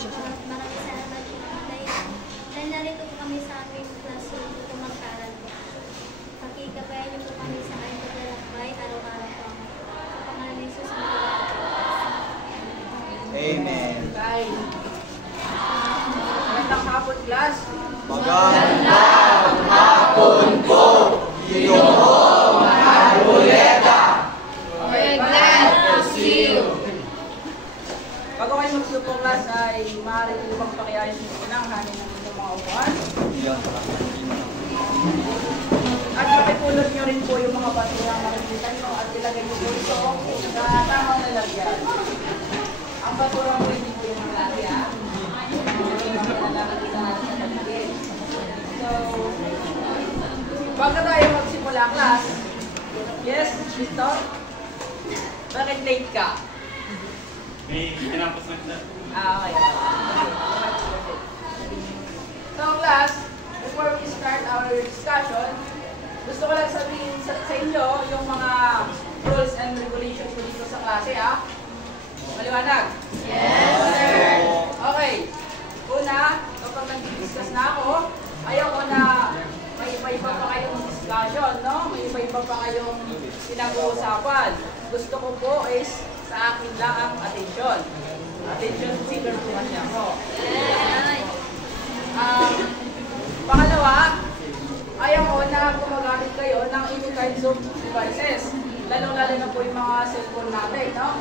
Maraming salamat po dahil narito po kami sa aming classroom po magkaral po. Pakikabayan niyo po kami sa aming paglalakbay araw-araw po. Sa pangalan ni Jesus, Amen. Magandang hapon, class. Magandang hapon po, Ginoong Maruleta. We're glad to see you. Bago kayo magsiupo, class, ay maaari nyo bang pakiayos nyo ng hanin ng inyong mga upuan. At pakipulot nyo rin po yung mga basurang makikita nyo at ilagay nyo po ito sa tamang lalagyan. Ang basurang po hindi po yung malaki, ha? So, bago tayo magsimula, class. Yes, Mr. Bakit late ka? May tinapos na kita. Okay. So, class, before we start our discussion, gusto ko lang sabihin sa inyo yung mga rules and regulations ko dito sa klase, ha? Maliwanag? Yes, sir! Okay. Una, kapag nag-discuss na ako, ayaw ko na may iba-iba pa kayong discussion, no? May iba-iba pa kayong pinag-uusapan. Gusto ko po is sa akin lang ang attention. Attention seeker po kasi ako. Pangalawa, ayaw ko na gumagamit kayo ng any kinds of devices. Lalong-lalo na po yung mga cellphone natin, no?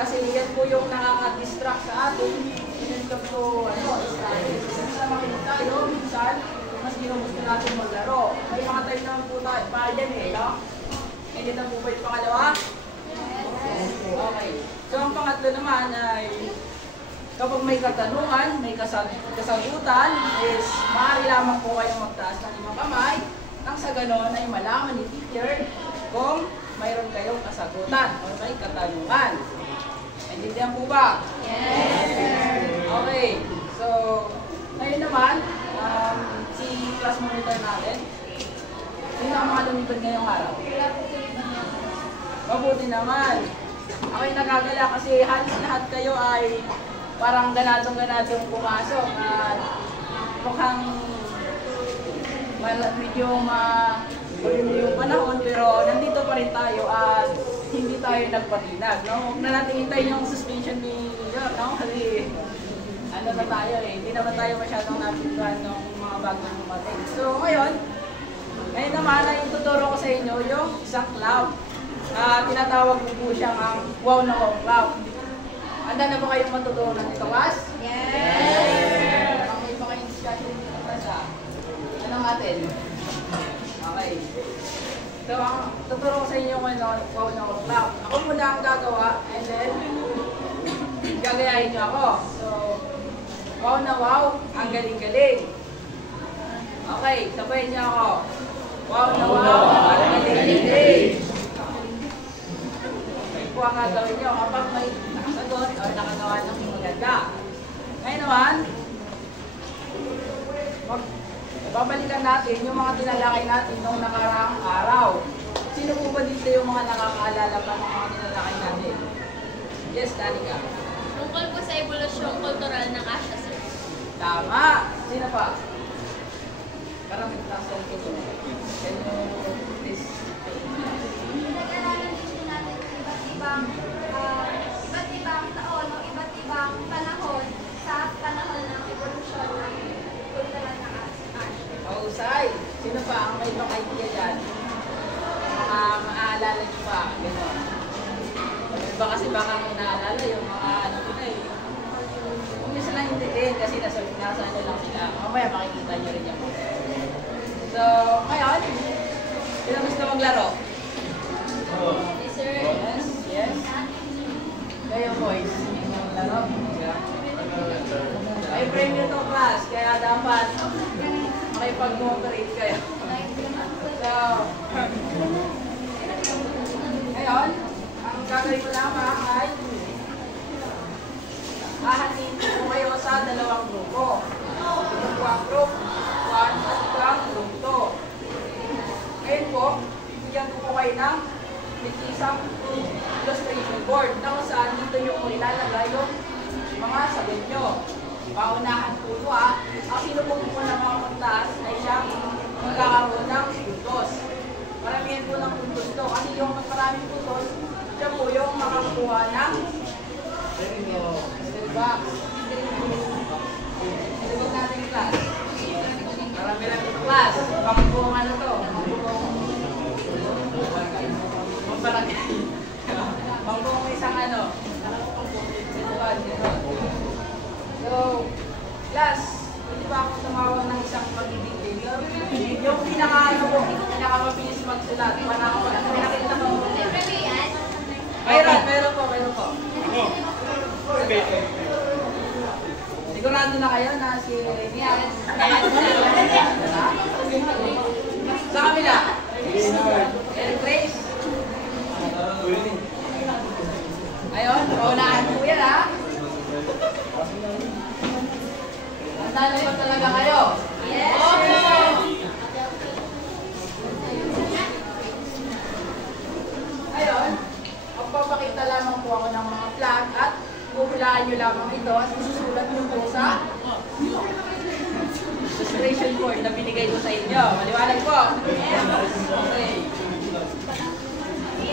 Kasi yan po yung nakaka-distract sa atin. Minsan po, study. Minsan na makinig tayo, minsan, mas ginugusto natin maglaro. May mga time naman po tayo, para dyan no? Hindi na po ba yung pangalawa? Okay. So, ang pangatlo naman ay kapag may katanungan, may kasagutan, is maaari lamang po kayong magtaas ng inyong kamay nang sa ganon ay malaman ni teacher kung mayroon kayong kasagutan o may katanungan. Naintindihan po ba? Yes, sir! Okay. So, ngayon naman, si class monitor natin, sino ang mga lumipad ngayong araw? Mabuti naman. Ako'y nagagala kasi halos lahat kayo ay parang ganadong-ganadong pumasok at mukhang medyo makulimli yung panahon pero nandito pa rin tayo at hindi tayo nagpatinag, no? Huwag na natin hintayin yung suspension ni York, no? Kasi ano na tayo hindi naman tayo masyadong napintuhan ng mga bagong dumating. So ngayon naman ay tuturo ko sa inyo yung isang cloud. Tinatawag ko po siyang ang wow na wow cloud. Handa na ba kayong matutunan ito, class? Yes! May pa kayong discussion dito, class, ha? Anong atin? Okay. So, tuturo ko sa inyo kung ano wow na wow cloud. Ako muna ang gagawa, and then gagayahin niyo ako. So, wow na wow, ang galing-galing. Okay, sabayin niyo ako. Wow na wow, ang galing-galing. Po ang gagawin nyo kapag may nakasagot o nakagawa ng maganda. Ngayon naman, babalikan natin yung mga tinalakay natin noong nakaraang araw. Sino po ba dito yung mga nakakaalala pa ng mga tinalakay natin? Yes, Danica. Tungkol po sa evolusyon kultural ng Asia, sir. Tama! Sino pa? Parang nasa akin yun. Can you please? Pinag-aralan din natin iba't ibang taon o iba't ibang panahon sa panahon ng evolusyon ng kultural ng Asia. Mahusay. Sino pa ang may ibang idea dyan? Maaalala niyo pa. Gano'n. Diba kasi baka nung naalala yung mga ano ko na eh. Kung isa lang hindi din kasi nasa ano lang sila. Mamaya makikita niyo rin yan. So, ngayon, sino gusto maglaro? Yes, sir. Yes, yes. Kayo boys, maglaro. Ay, premyo to class, kaya dapat makipag-cooperate kayo. So, ngayon, ang gagawin ko lamang ay hahatiin ko kayo sa dalawang grupo. Ito po ang group 1 at ito ang group 2. Ngayon po, bigyan ko po kayo ng isang illustration board na kung saan dito yung ilalagay yung mga sagot nyo. Paunahan po ito ha. Ang pinupunto po ng mga puntas ay siyang magkakaroon ng puntos. Maramihan po ng puntos ito. Kasi yung mas maraming puntos, siya po yung makakuha ng mystery box. Sagot natin yung class. Marami lang ito class. Pambuong ano to? Pambuong isang ano? So, class, hindi ba ako tumawag ng isang magiging yung pinakamabilis magsulat. Pinakita ko. Meron po. Ako. Sigurado na kayo na si Nian. Sa kabila. Grace. Ayun, paunahan po yan ha. Handa na ba talaga kayo? Yes! Ayun, magpapakita lamang po ako ng mga flag at puhulaan nyo lamang ito at isusulat nyo po sa illustration board na binigay ko sa inyo. Maliwanag po? Yes! Okay.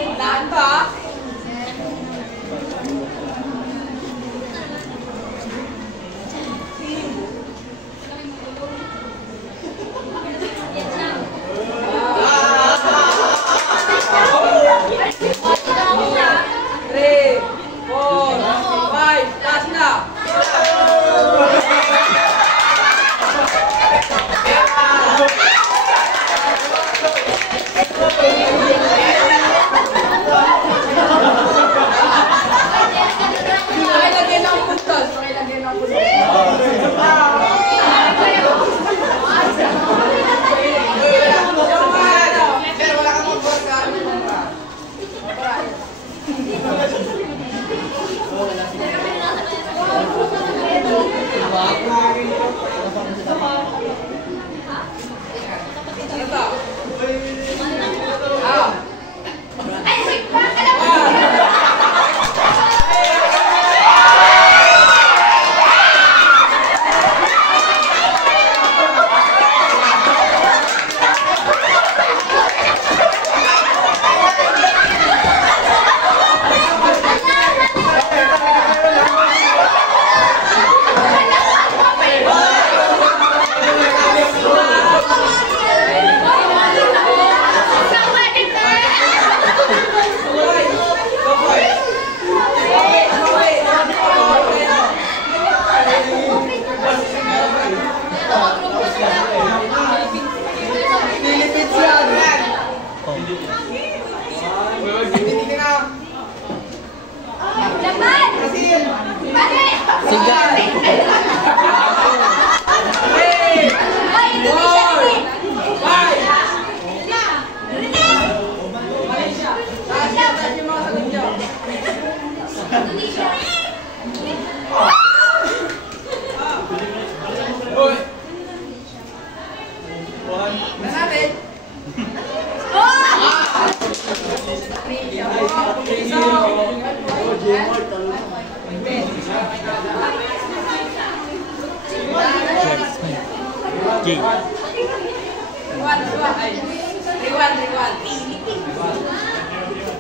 Unahan ba?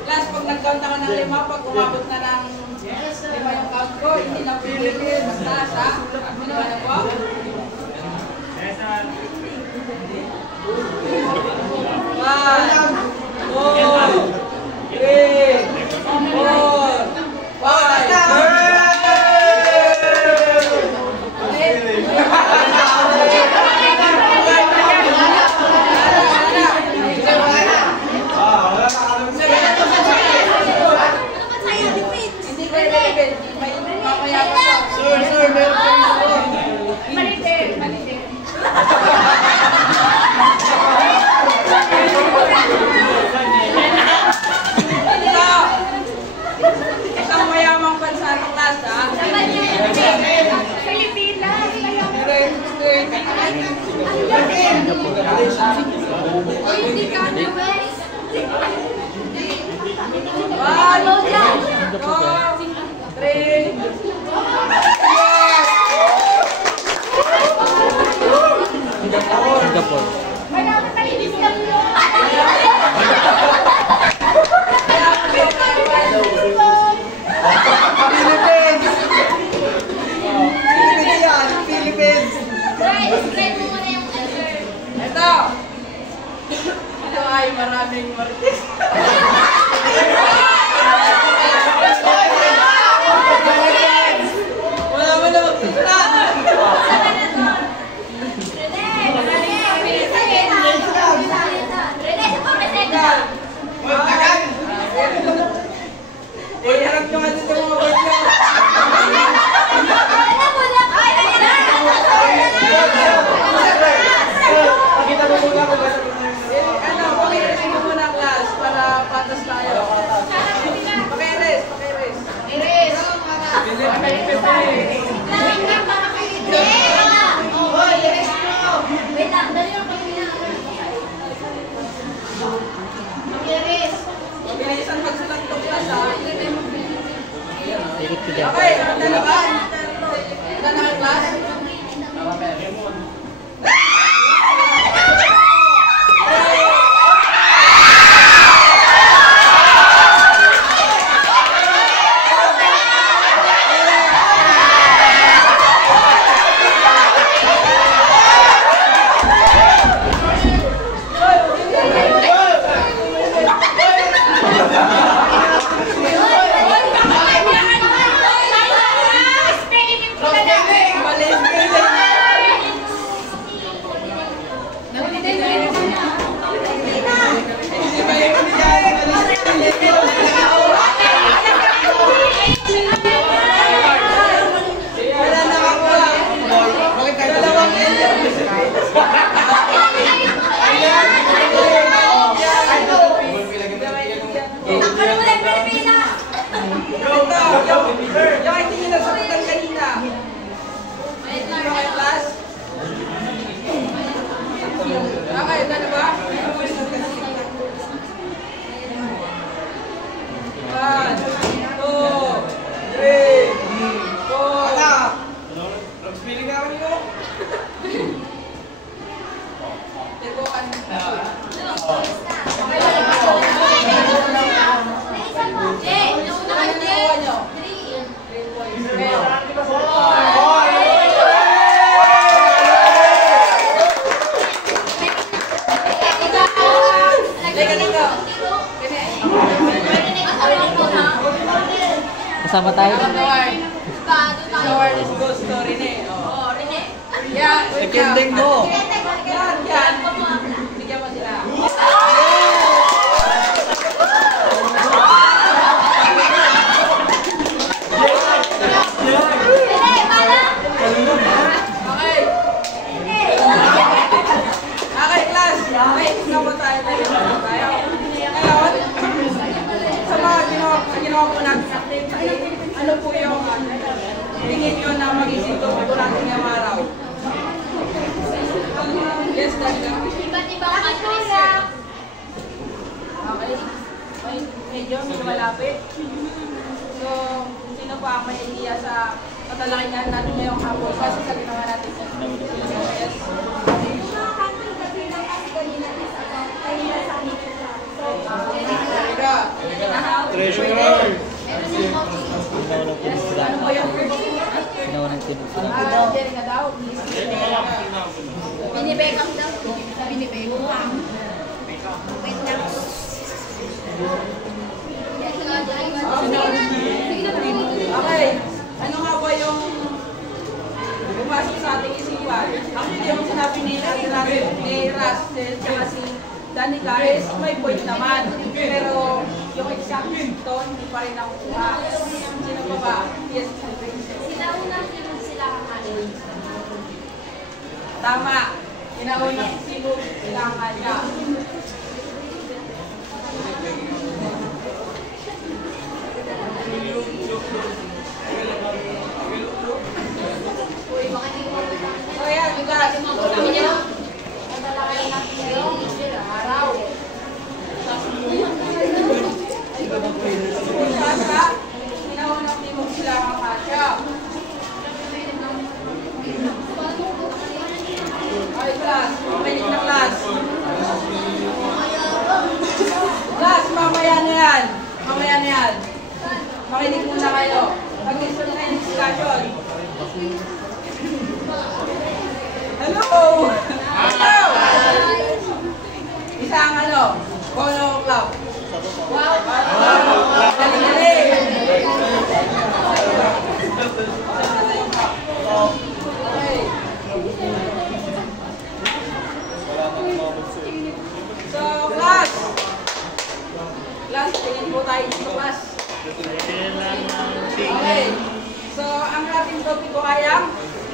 Class, pag nag-count ako ng 5, pag umabot na ng 5 yung count ko, hindi na pipili. Mas taas ha? Ano ba na po? Isang mayamang bansa ng class, ha? Pilipinas! Hindi ka na, Wes! 1, 2, 3, Spread mo muna yung answer. Ito! Ito ay maraming marites. Wala mo na magtitira. Uy, harap nyo nga dito mga board nyo. Pakita mo muna kung basta Ano, pakirin mo muna class para patas tayo. Pakiris. Mabilisan magsulat itong class ha. Okay, handa na ba? Handa na ang class? Yung ay tingin na sa kitang kanina. Okay, class? Okay, gano'n ba? 1, 2, 3, 4. Nag-spelling na kami yun. Tegokan. Kasama tayo. Let's go story na eh. Yeah, Ikinding mo. Yan. Bigyan mo sila. Okay. Okay, class. Okay, sino ba tayo? Ngayon, sa mga ginawa po natin update sa ano po yung tingin nyo na magiging tutubo natin ngayong araw? Yes, Dada. Iba't ibang answer. Okay. Medyo malapit. So, sino pa ang may idea sa katalakihan natin ngayong hapon kasi sa ginawa natin sa yes. Treasurer. Ano po yung Ginawa ng tinus. Jerry nga daw. Binibekam daw. Binibekam. Wait lang. Okay. Ano nga ba yung pumasok sa ating isipan? Actually, yung sinabi ni Russell at si Danica is may point naman. Pero yung exact ito, hindi pa rin nakukuha. Sino pa ba? Yes. Sila una, sila kakain. Tama. Inauna sila ang kanya. So yan, guys. Araw. Sasa, inaunang timog sila ang kasya. Ay, class. Makinig na class. Class, mamaya na yan. Mamaya na yan. Makinig muna kayo. Pag gusto na kayo ng discussion. Hello? Isang ano, polo club. Wow! Galing-galing! Okay. So, class! Class, tingin po tayo dito, class. Okay. So, ang ating topiko ay ang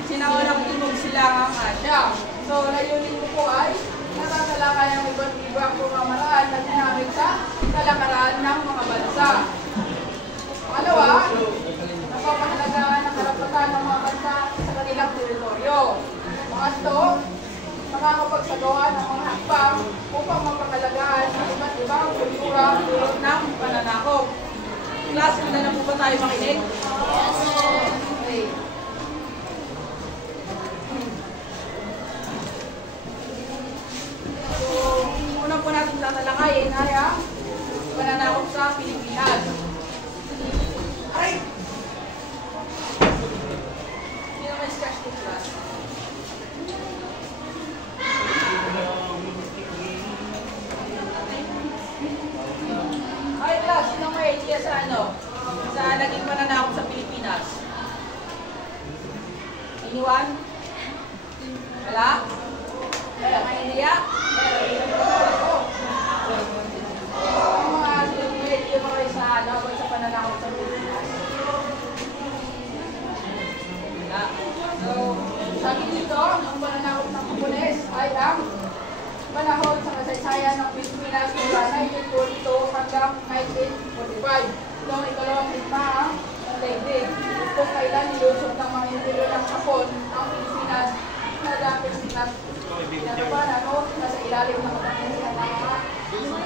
sinaunang timog silangang Asya. So, layunin ko po ay natatalakay ang iba't ibang pamamaraan na ginamit sa kalakaran ng mga bansa. Pangalawa, napapahalagaan ang karapatan ng mga bansa sa kanilang teritoryo. Pangatlo, makakapagsagawa ng mga hakbang upang mapangalagaan ang iba't ibang kultura tulad ng pananakop. Class, handa na po ba tayo makinig? Okay. So, unang po natin tatalakayin ay ang pananakop sa Pilipinas. Ay! Sino may sketch book, class? Ay, class, sino may idea sa ano? Sa naging pananakop sa Pilipinas? Anyone? Wala? May idea? Ang mga may idea mo kayo sa ano? Sa pananakop sa Pilipinas? Wala. So, sabi dito, ang pananakop ng Hapones ay ang panahon sa kasaysayan ng Pilipinas mula 1942 hanggang 1945. Noong ikalawang ligma ang daigdig. Kung kailan nilusog ng mga imperyo ng Hapon ang Pilipinas na dapat sinatapanan o nasa ilalim ng kapangyarihan ng mga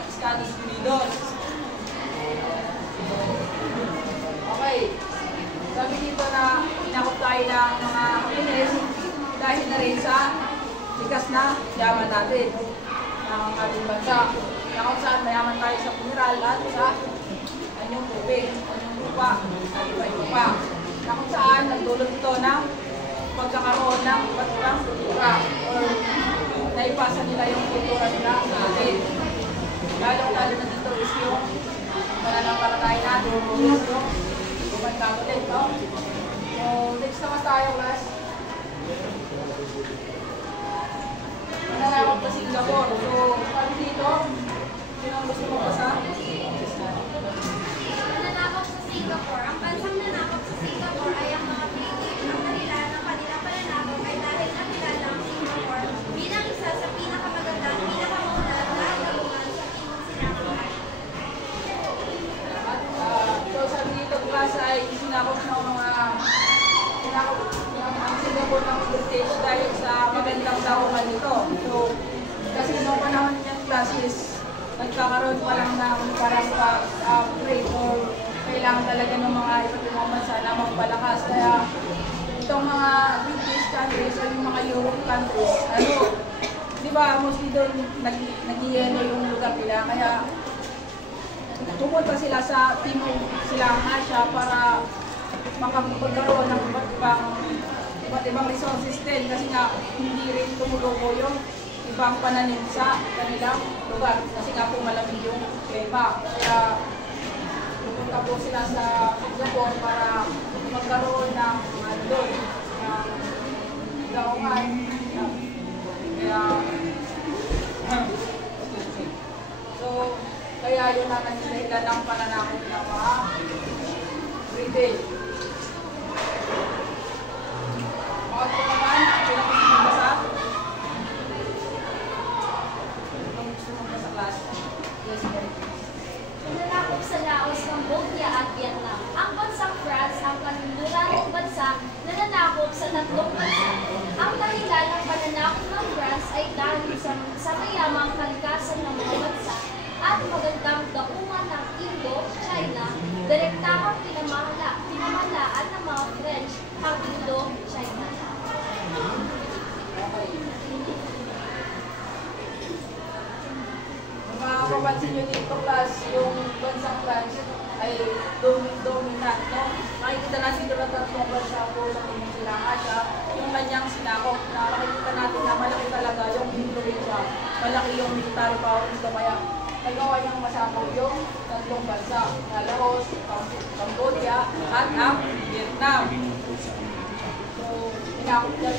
Estados Unidos. Okay. Sabi dito na inakop tayo ng mga Hapones dahil na rin sa likas na yaman natin ng ating bansa. Na kung saan mayaman tayo sa mineral at sa anyong tubig, anyong lupa, at iba-iba pa. Na kung saan nagdulot ito ng pagkakaroon ng iba't ibang kultura or naipasa nila yung kultura nila sa atin. Lalo-lalo na dito is yung pananampalataya natin, yung Roman Catholic, no? So, next naman tayo, class. Nananakop sa Singapore. So, sabi dito, sino ang gusto mo basa? Nananakop sa Singapore. Ang bansang nanakop sa Singapore ay ang mga Pilipino. Ang dahilan ng kanilang pananakop ay dahil nakilala ang Singapore bilang isa sa pinakamagandang, pinakamaunlad na galungan sa Timog Silangan. So, sabi dito, class ay sinakop ng mga ang Singapore ng British dahil sa magandang daungan nito. So, kasi noong panahon niyan, class is nagkakaroon pa lang ng parang trade or kailangan talaga ng mga iba't ibang bansa na magpalakas. Kaya itong mga British countries o yung mga Europe countries, ano, di ba, mostly doon nag-ieno yung lugar nila. Kaya pumunta sila sa Timog Silangang Asya para makapagkaroon ng iba't ibang resources din kasi nga hindi rin tumulobo yung ibang pananim sa kanilang lugar kasi nga po malamig yung klima. Kaya pupunta po sila sa Singapore para magkaroon ng doon ng daungan. Kaya kaya yun ang nagsilahilan ng pananakop ng mga British. Bakit po naman, ang pinag-basa? Ang gusto mong basa, class? Yes, very please. Nananakop sa Laos, Cambodia at Vietnam. Ang bansang France ang kanlurang bansa na nanakop sa tatlong bansa. Ang dahilan ng pananakop ng France ay dahil sa mayamang kalikasan ng mga bansa at magandang daungan ng Indo, China, direktahang pinamahalaan ng mga French ang Indo, China. Okay. Mapapansin nyo dito, class, yung bansang France ay dominant, no? Makikita natin doon na tatlong bansa po sa Timog Silangang Asya, yung kanyang sinakop na makikita natin na malaki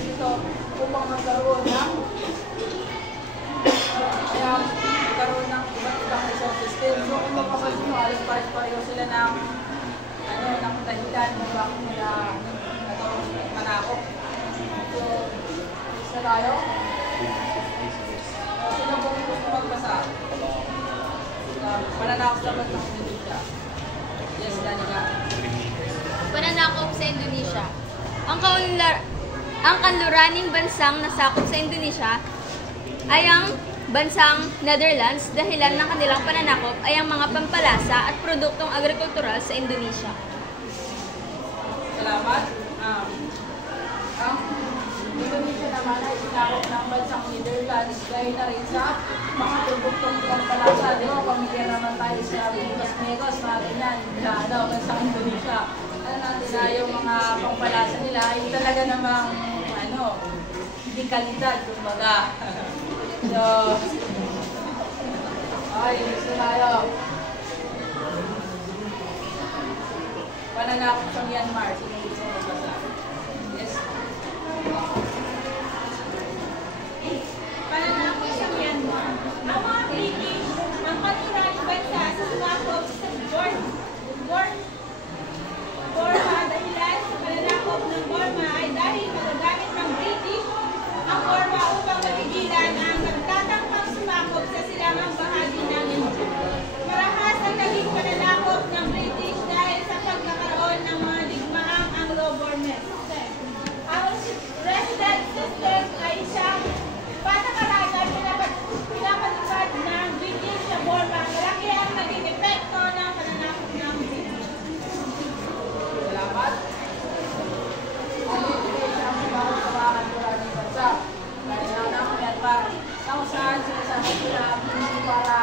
nandito upang magkaroon ng iba't ibang resort system. So kung mapapansin nyo, alas pares-pareho sila ng dahilan kung bakit nila manakop. So, isa tayo. Sino po gusto magbasa? Pananakop sa ba't ng Indonesia? Yes, Danica. Pananakop sa Indonesia. Ang kanluraning bansang nasakop sa Indonesia ay ang bansang Netherlands. Dahilan ng kanilang pananakop ay ang mga pampalasa at produktong agrikultural sa Indonesia. Salamat. Ang Indonesia naman ay sinakop ng bansang Netherlands dahil na rin sa mga produktong pampalasa. Di ba, pamilya naman tayo sa Negos, mga ganyan, na bansang Indonesia. Alam natin na yung mga pampalasa nila ay talaga namang, hindi kalidad, kumbaga. So, ay, gusto tayo. Pananakop sa Myanmar. Sino gusto magbasa? Yes. Pananakop sa Myanmar. Ang mga British, ang kanlurang bansa sa sumakop sa Burma dahilan sa pananakop ng Burma ay dahil magagamit ng British ang Burma upang mapigilan ang nagtatangkang sumakop sa silangang bahagi ng India. Marahas ang naging pananakop ng British dahil sa pagkakaroon ng mga digmaang Anglo-Burmese. Ang resident system ay isang patakaran na pinapatupad ng British sa Burma. Malaki ang naging epekto ng pananakop ng British. Salamat. Ang British ang sumakop sa mga kanluraning bansa. Dahil na ang Myanmar, kung saan sinasabi sila hindi para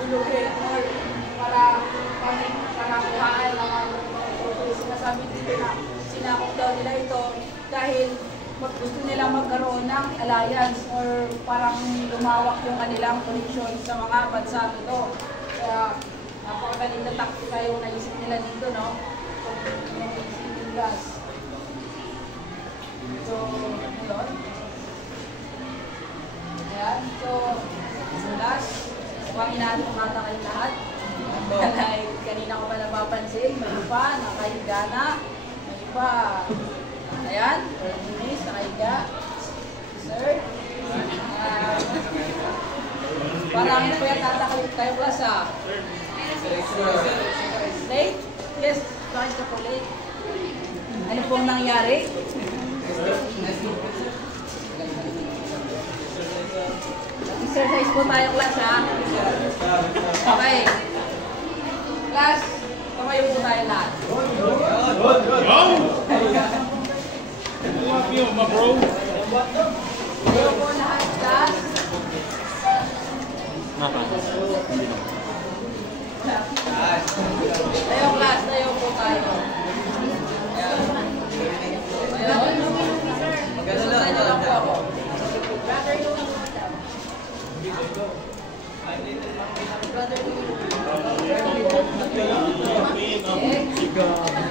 buluhin or para panakuhaan ng mga sinasabi dito na sinakop daw nila ito dahil gusto nila magkaroon ng alliance or parang lumawak yung kanilang connection sa mga bansa nito. Kaya napakagaling na taktika yung naisip nila dito, no? Yung sleeping gas. So, yun. Ayan. So, last, mukhang inaanong-ata kayong lahat. Dahil kanina ko pa napapansin, may iba, nakahiga na. May iba. Ayan, Miss, nakahiga. Sir. Parang po yan tatakot tayo class, ah. Late? Yes, bakit ka po late? Ano pong nangyari? Exercise po tayo, class, ha? Okay. Class, tumayo po tayo lahat. Tayo po lahat, class. Tayo, class. Tayo po tayo. Ayan. Sundan niyo lang po ako.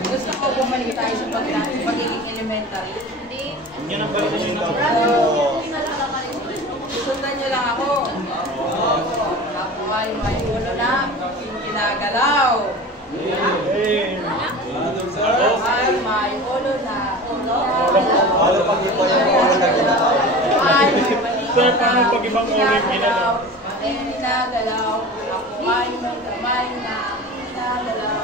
Gusto ko bumalik tayo sa pagiging elementary. Yan ang balik nyo na. Sundan niyo lang ako. Ako ay may ulo na kinagalaw. Ako ay may ulo na Sir, paano pag ibang ulo yung ginalaw? Kinagalaw. Ako ay may kamay na kinagalaw.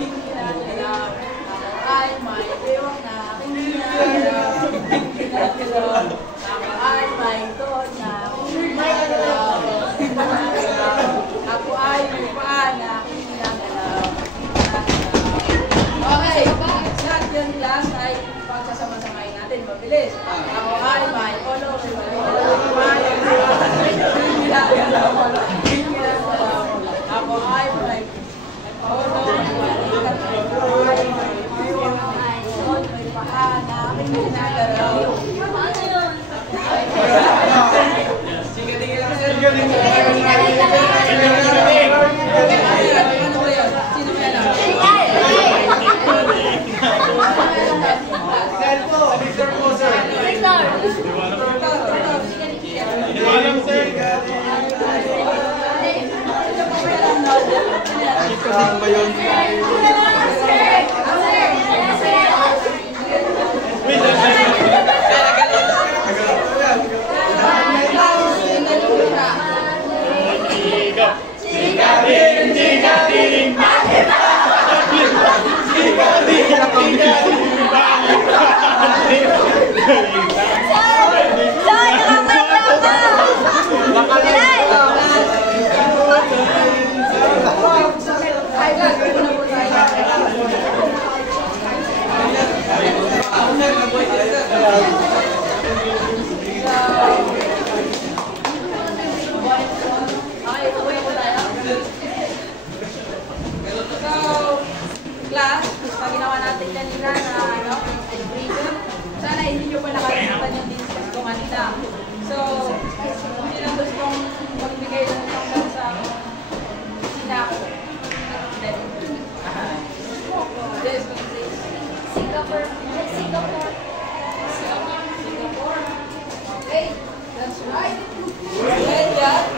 Kinagalaw. Ako ay may bewang na kinagalaw. Kinagalaw. Ako ay may tuhod na kinagalaw. Kinagalaw. Ako ay may paa na kinagalaw. Okay, lahat yung class ay pagsasama-samayin natin. Mabilis. Ako ay may ulo. Ako ay may may paa na aking ginagalaw. Sige lang, sir. Ano ba yun? Sino ba yan? Sir po, Mr. po, sir. ba yun? Class, basta ginawa natin kanina na education. Sana hindi nyo pa nakalimutan yung discuss ko kanina. So, sino gustong magbigay ng isang sa sinako? Yes, please. Singapore. Okay, that's right. Good job.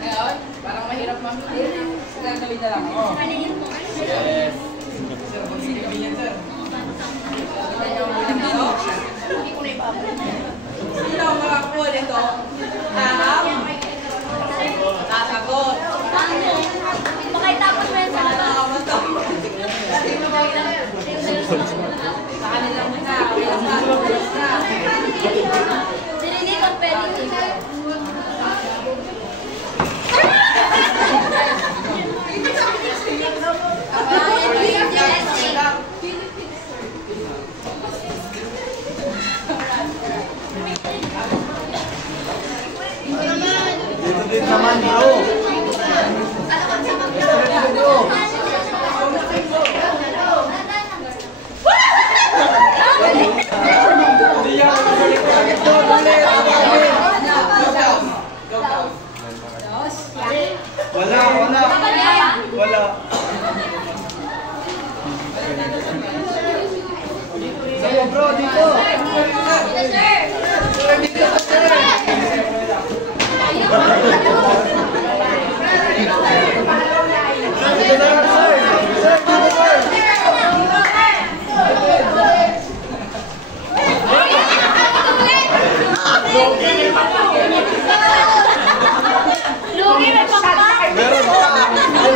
Ngayon, parang mahirap mamili. Gagawin na lang. Sino ang makakuha nito? Tasagot. Pakitapos mo yan sa labas. Sa kanila muna. Walang sasagot na. Sinili kung pwede dito. Dito din naman, bro. Wala. Sa'yo, bro, dito. Lugi, may pangkat! Meron pa. Sir, lugi,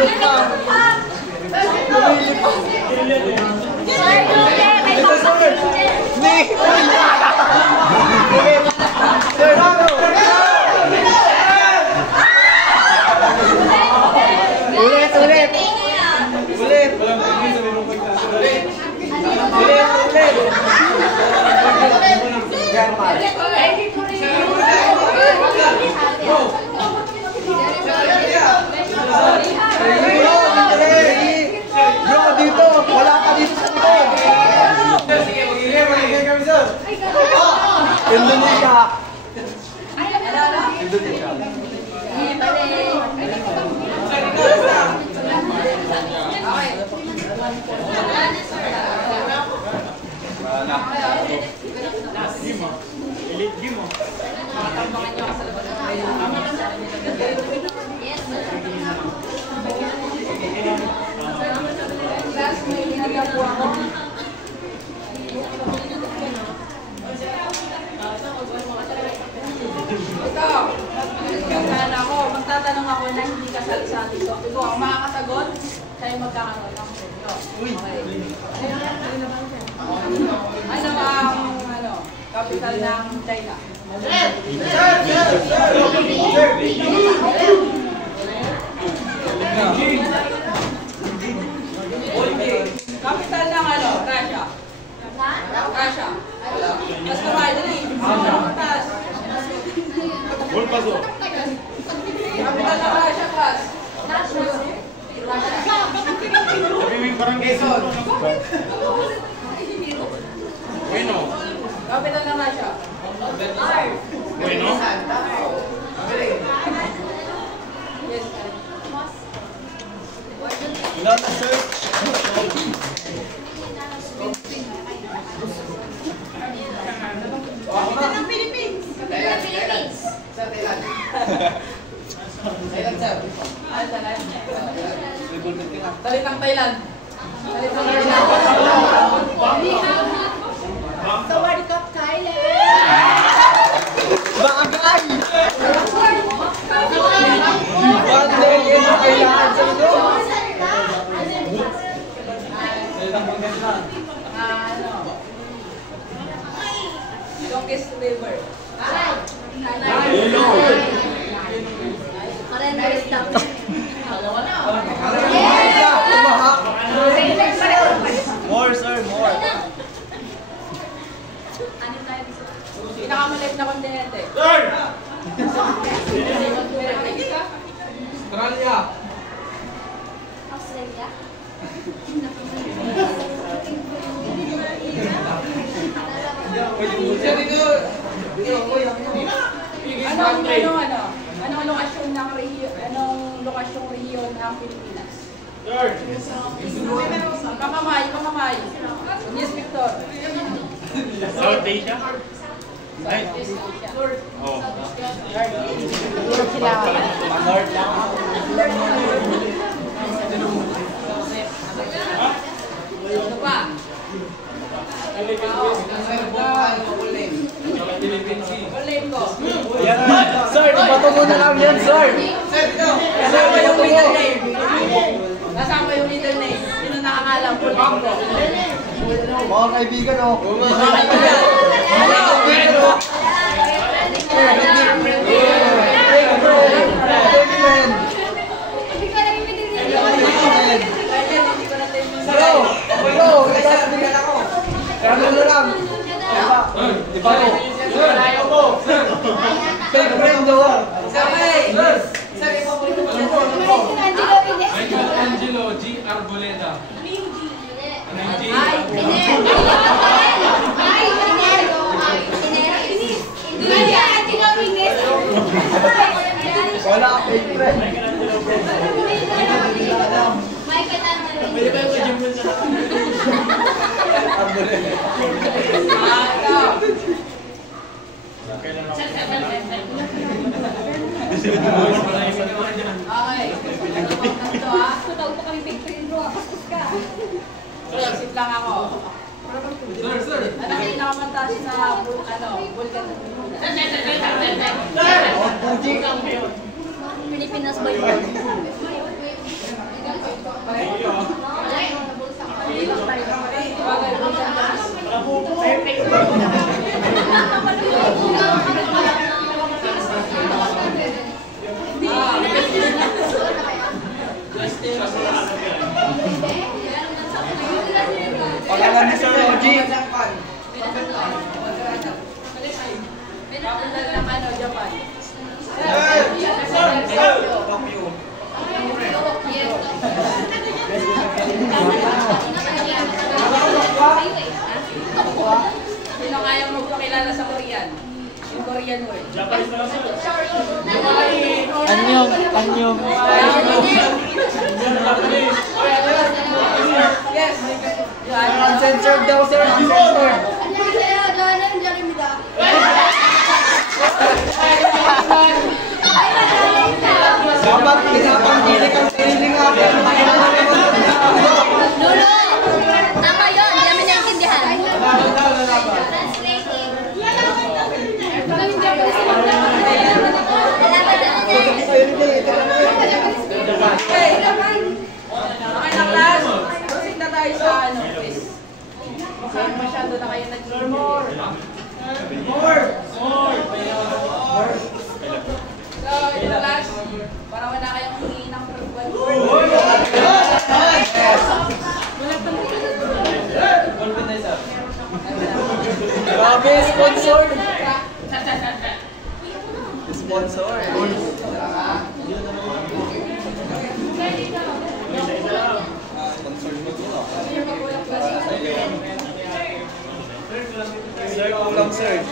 may pangkat! Bro, dito. Wala ka dito sa likod. Indonesia. Elite game mo. Magtatanong ako na hindi kasali sa atin. Ito, ang makakasagot, kayo magkakaroon ng premyo. Okay. Ano ang capital ng China? Capital ng Russia? Russia. Mas kamay, dali. Matas. Ball paso. Capital ng Russia, class. Sabi mo yung parang Quezon. Bueno. Capital ng Russia. Bueno. Yes. Wala na search. Salitang Thailand. Salitang Thailand. Sawadikap Thailand! Bagay! One day, yan ang kailangan sa ito. Longest river. Surrender stop. More, sir, more. Pinakamaliit na kontinente. Sir! Australia. Australia? Anong lokasyon ng rehiyon, anong lokasyong rehiyon ng Pilipinas? Sir! Pamamay. Yes, Victor. South Asia? Ay. Oh. Ano pa? Olimpo. Yan, sir, ibato mo na lang yan, sir. Nasama yung middle name. Nasama yung middle name. Sino nakakalam? Olimpo. Mga kaibigan, oh. Mga kaibigan. Mga kaibigan, oh. Thank you, bro. Thank you, man. Hindi ko na tayo Bro, kailangan ako. Kaya na lang. Iba ko. Ayaw mo! Fake friend, oh. Okay. Angelo G. Arboleda. Wala ka fake friend. Okay. Ito ah. Tutawag pa kami big friend bro. Pastos ka. Exit lang ako. Ano kayo nakamantas na vulkan? Pilipinas ba yun? Bagay, vulkan. Pangalan ni Sir Oji. Capital ng Japan. Sino kayang magpakilala sa Korean? Yung Korean word. Anyong. Yes. Uncensored daw, sir. Uncensored. Dapat pinapangkilik ang sarili nga ako. Lolo! Tama yun, hindi namin naiintindihan. Okay. Okay na class. Proceed na tayo sa quiz. Kasi masyado na kayo nag-more. So, ito class. Para wala kayong humingi ng one word. Grabe, sponsor. Sponsor. Sir, kulang, sir.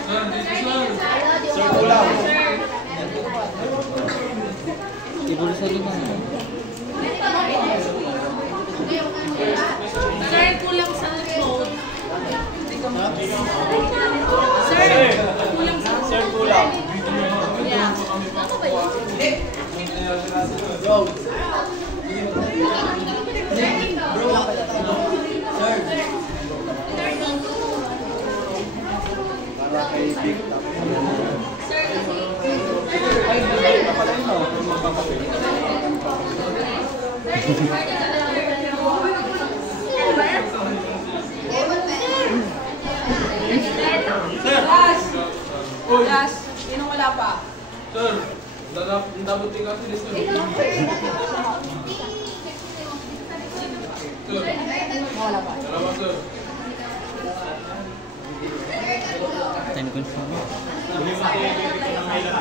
Sir, kulang. Ibulusan nyo na. Sir, kulang sa phone. Sir, kulang. Ako ba yun? Yo. ano, magpapapit. Last. Sinong wala pa? Sir, dapat tinggal sini sir. Sir, Wala pa. salamat sir. Time consume.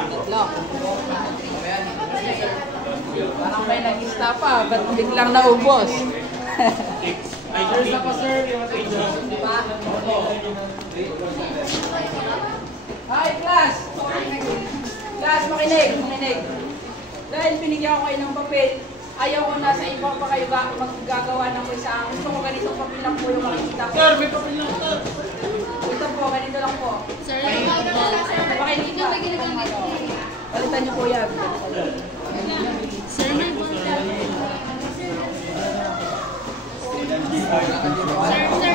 Tatlo. Parang may nag-stop pa. Ba't biglang naubos? Sir, pa sir. Hi, class! Class, makinig. Dahil binigyan ko kayo ng papel, ayaw ko na sa iba pa kayo maggagawa ng isa. Gusto ko ganitong papel lang po yung makikita ko. Sir, may papel lang sir. Ito po, ganito lang po. Sir, Makinig ka. Palitan niyo po yan. Sir, may ballpen. Sir,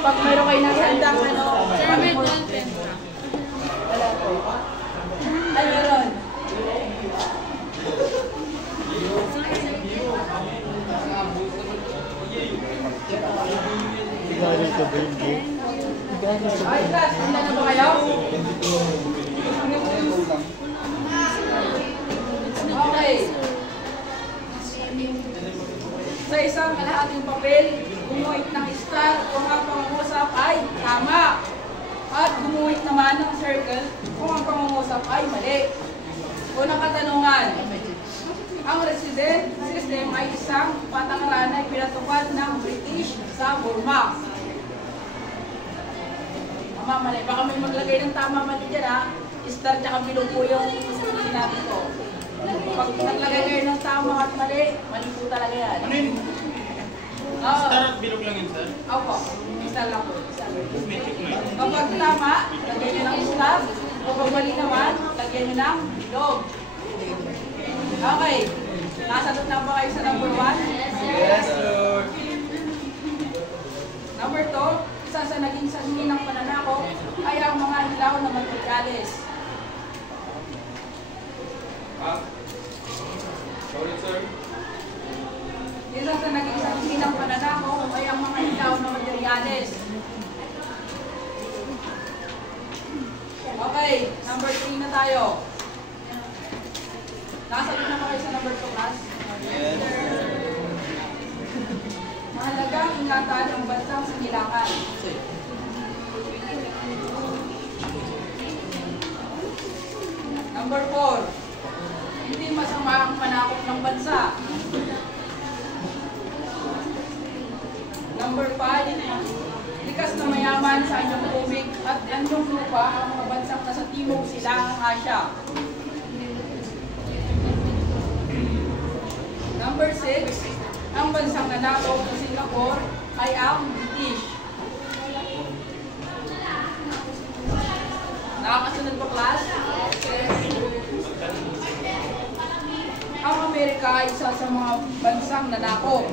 Pag mayroon kayo ng handang ano, Sir, may ballpen. ano meron? Galing ka ba yung book? Hi, class, handa na ba kayo? Okay. Sa isang kalahating papel, gumuhit ng star kung ang pangungusap ay tama. At gumuhit naman ng circle kung ang pangungusap ay mali. Unang katanungan, ang resident system ay isang patakaran na pinatupad ng British sa Burma. Tama, mali. Baka may maglagay ng tama mali dyan ha. Star tsaka bilog po yung sinabi ko. Pag naglagay kayo ng tama at mali, mali po talaga yan. Ano yun? Oo. Star at bilog lang yun sir. Opo, star lang po. May check mo yun. Kapag tama, lagyan nyo ng star. Kapag mali naman, lagyan nyo ng bilog. Okay. Nasagot na ba kayo sa number 1? Yes sir. Number 2, isa sa naging sanhi ng pananakop ay ang mga hilaw na materyales. Sorry sir. Isa sa naging sanhi ng pananakop ay ang mga hilaw na materyales. Okay, number 3 na tayo. Nasagot na ba kayo sa number 2, class? Yes. Mahalagang ingatan ang bansang sinilangan. Number 4, hindi masama ang panakop ng bansa. Number 5, likas na mayaman sa inyong tubig at inyong lupa ang mga bansang nasa timog silangang Asya. Number 6, ang bansang nanakaw ng Singapore ay ang British. Nakakasunod ba, class? Ang Amerika ay isa sa mga bansang nanakaw.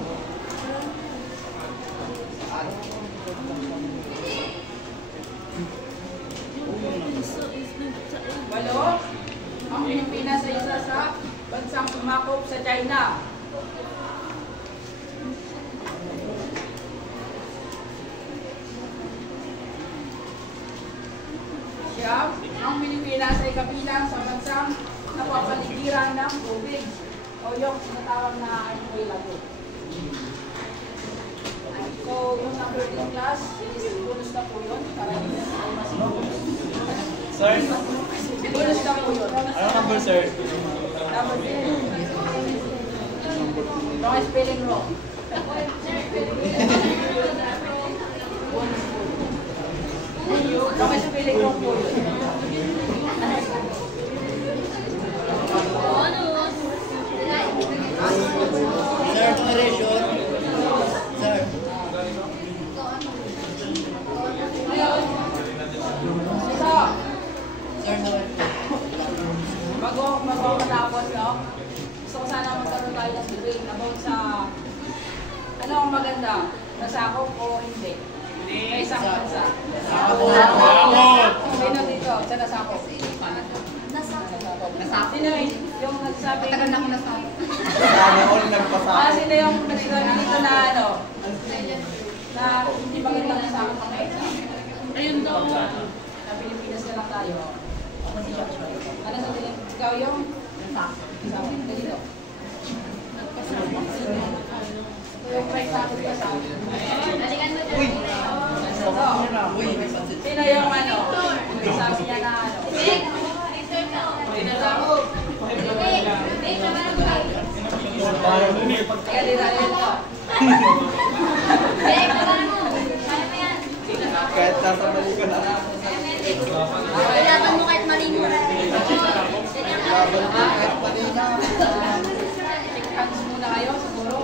Walo, ang Pilipinas ay isa sa bansang sumakop sa China. Siyam, ang Pilipinas ay kabilang sa bansang napapaligiran ng tubig o yung tinatawag na Anoy Lago. So, yung number 10 class, is bonus na po yun para hindi na tayo masinunod. Sir, Bonus na po yun. ano number sir? Number 10. No spelling wrong. No spelling wrong po yun. Sir, moderation. Sir. So, Sir, bago matapos, no? Gusto ko sana magkaroon tayo ng debate about sa ano ang maganda, nasakop o hindi. Sa isang bansa. Sakop! Sino dito? Sa nasakop? Nasa Sino yung nagsabi. Tagal na ako nasa. Sana all nagpasama. Sino yung nagsabi dito na ano? Na hindi magandang kasama pang exam. Ayun daw. Na Pilipinas na lang tayo. Ano sa tingin? Ikaw yung? Kasama. Dito. Yung right topic kasama. Sino yung ano? Sabi niya na ano? Kaya di tayo ito. Kahit nasa mali ka na. Kailangan mo kahit mali mo. Hands muna kayo siguro.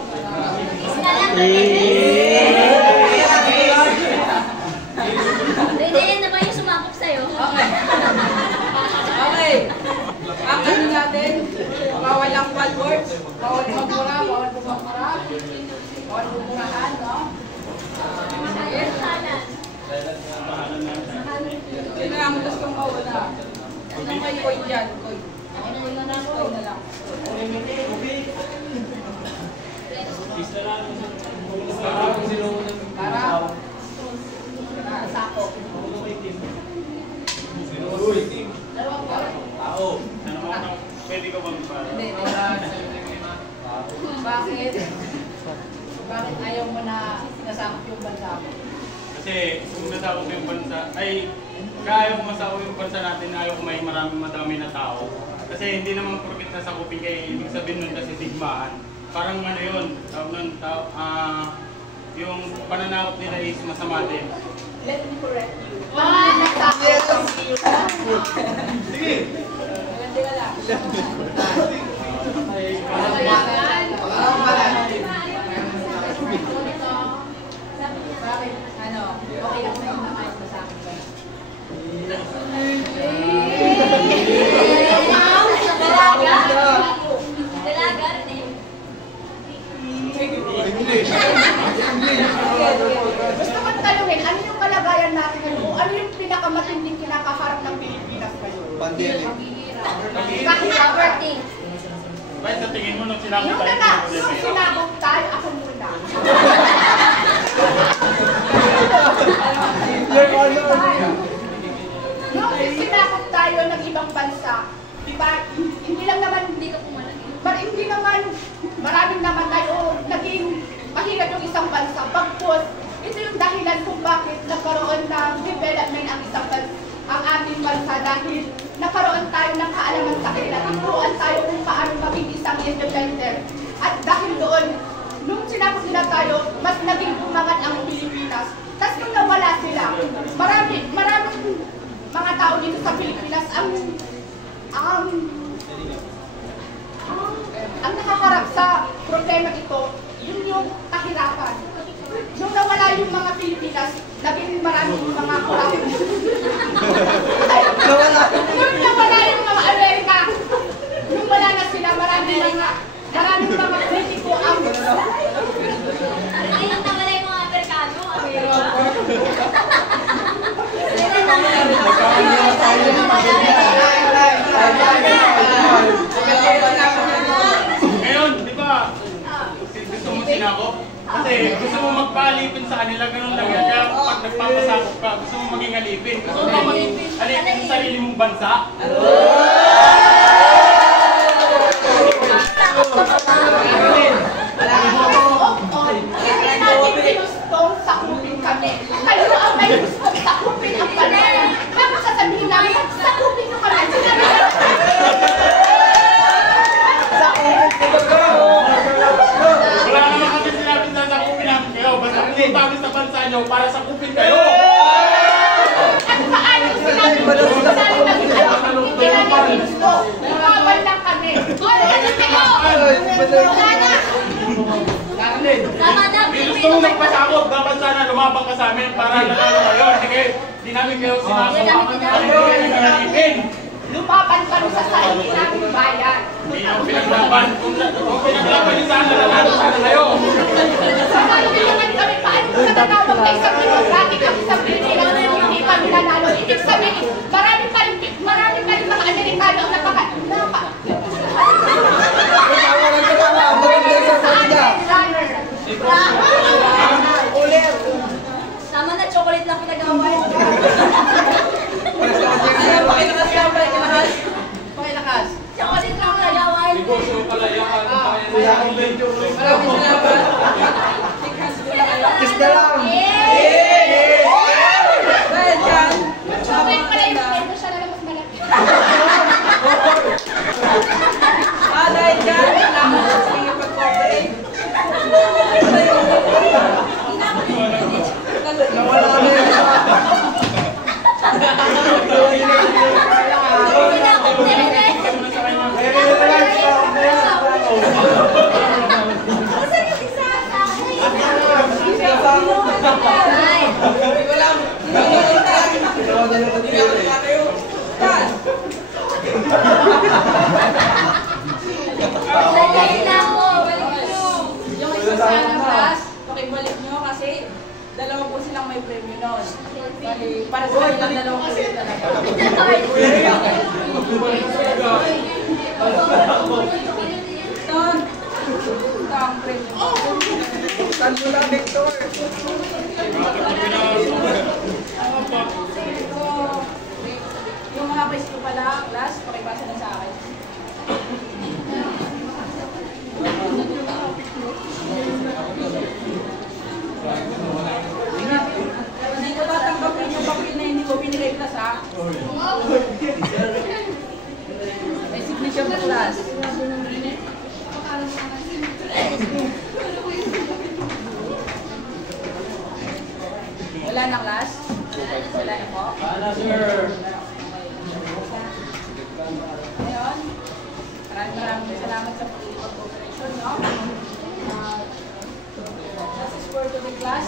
Hindi, na ba yung sumakop sa'yo? Okay. Okay. Ang ano natin, bawal ang bad words, bawal magmura, bawal bumamura, bawal bumurahan, no? Sino ang utas kong kauna? Sino may koy dyan? Koy. Koy na lang. Para sako. Pwede ka bang para? Hindi. Bakit? Bakit ayaw mo na nasakop yung bansa mo? Kasi kung nasakop yung bansa, ay kaya kung masakop yung bansa natin, ayaw kung may madami na tao. Kasi hindi naman porkit nasakupin kayo, ibig sabihin nun kasi digmaan. Parang ano yun, yung pananakop nila is masama din. Let me correct you. Sige! Maganda ka lang. Bakit? Ano? Okay lang sa'yo na kahit masakit ka. Dalaga rin eh. Gusto kong tanungin, ano yung kalagayan natin ngayon? O ano yung pinakamatinding kinakaharap ng Pilipinas ngayon? Pandemic. Kahit Property. Bakit sa tingin mo nung sinakop yung tayo? sinakop tayo, ako muna. Nung sinakop tayo ng ibang bansa, diba, hindi lang naman, hindi naman, maraming naman tayo naging mahirap yung isang bansa. Pagpos, ito yung dahilan kung bakit nagkaroon ng development ang isang bansa, ang ating bansa dahil nakaroon tayo ng kaalaman sa kanila. Turuan tayo kung paano maging isang independent. At dahil doon, nung sinakop nila tayo, mas naging umangat ang Pilipinas. Tapos nung nawala sila, maraming mga tao dito sa Pilipinas ang nakaharap sa problema ito, yun yung kahirapan. Nung nawala yung mga Pilipinas, naging maraming mga kurang. Nung nawala yung mga Amerika, nung wala na sila, maraming mga kritiko ang... Ayun na wala yung mga Amerikano. Ngayon, di ba? Gusto mo sinakop? Kasi gusto mo magpalipin sa kanila, ganun lang yan. Kaya pag nagpapasakop ka, gusto mo maging alipin. Gusto mo maging alipin sa sarili mong bansa. Hindi natin ginustong sakupin kami. Kayo ang may gustong sakupin ang bansa. Bakit sasabihin namin, sakupin nyo kami. Sinabi namin, Wala naman kami sinabing sasakupin namin kayo. Basta pumunta kami sa bansa nyo para sakupin kayo. at paano sinabi hindi namin ginusto. Lumabal lang kami. Hoy, ano kayo? Wala na. Tama na, Gusto mo magpasakop, dapat sana lumabang ka sa amin para nanalo kayo. Hindi namin kayo sinasakupin. Lumaban kami sa sarili namin bayan. Hindi nyo pinaglaban. Kung pinaglaban nyo sana, nanalo sana kayo. Paano naman kami? Paano kung nananawag na isang democratic ang isang Pilipinas na hindi kami nanalo? Ibig sabihin, marami pa rin mga Amerikano ang Maraming salamat. Take hands muna kayo. Kiss na lang. Dahil dyan, dahil dyan, salamat sa inyong pag-cooperate. Nawala na yun. Yung isa sa class, pakibalik nyo kasi dalawa po silang may premyo nun. Bali, para sa kanilang dalawang po talaga. Son, ito ang premyo. Saan mo lang, Victor? So, yung mga quiz ko pala, class, pakibasa na sa akin. Hindi ko tatanggapin yung papel na hindi ko binigay class, ha? May signature na class. Wala na class? Wala na po? Wala, sir. Ngayon, maraming salamat sa pag-cooperation, no? This is for today class.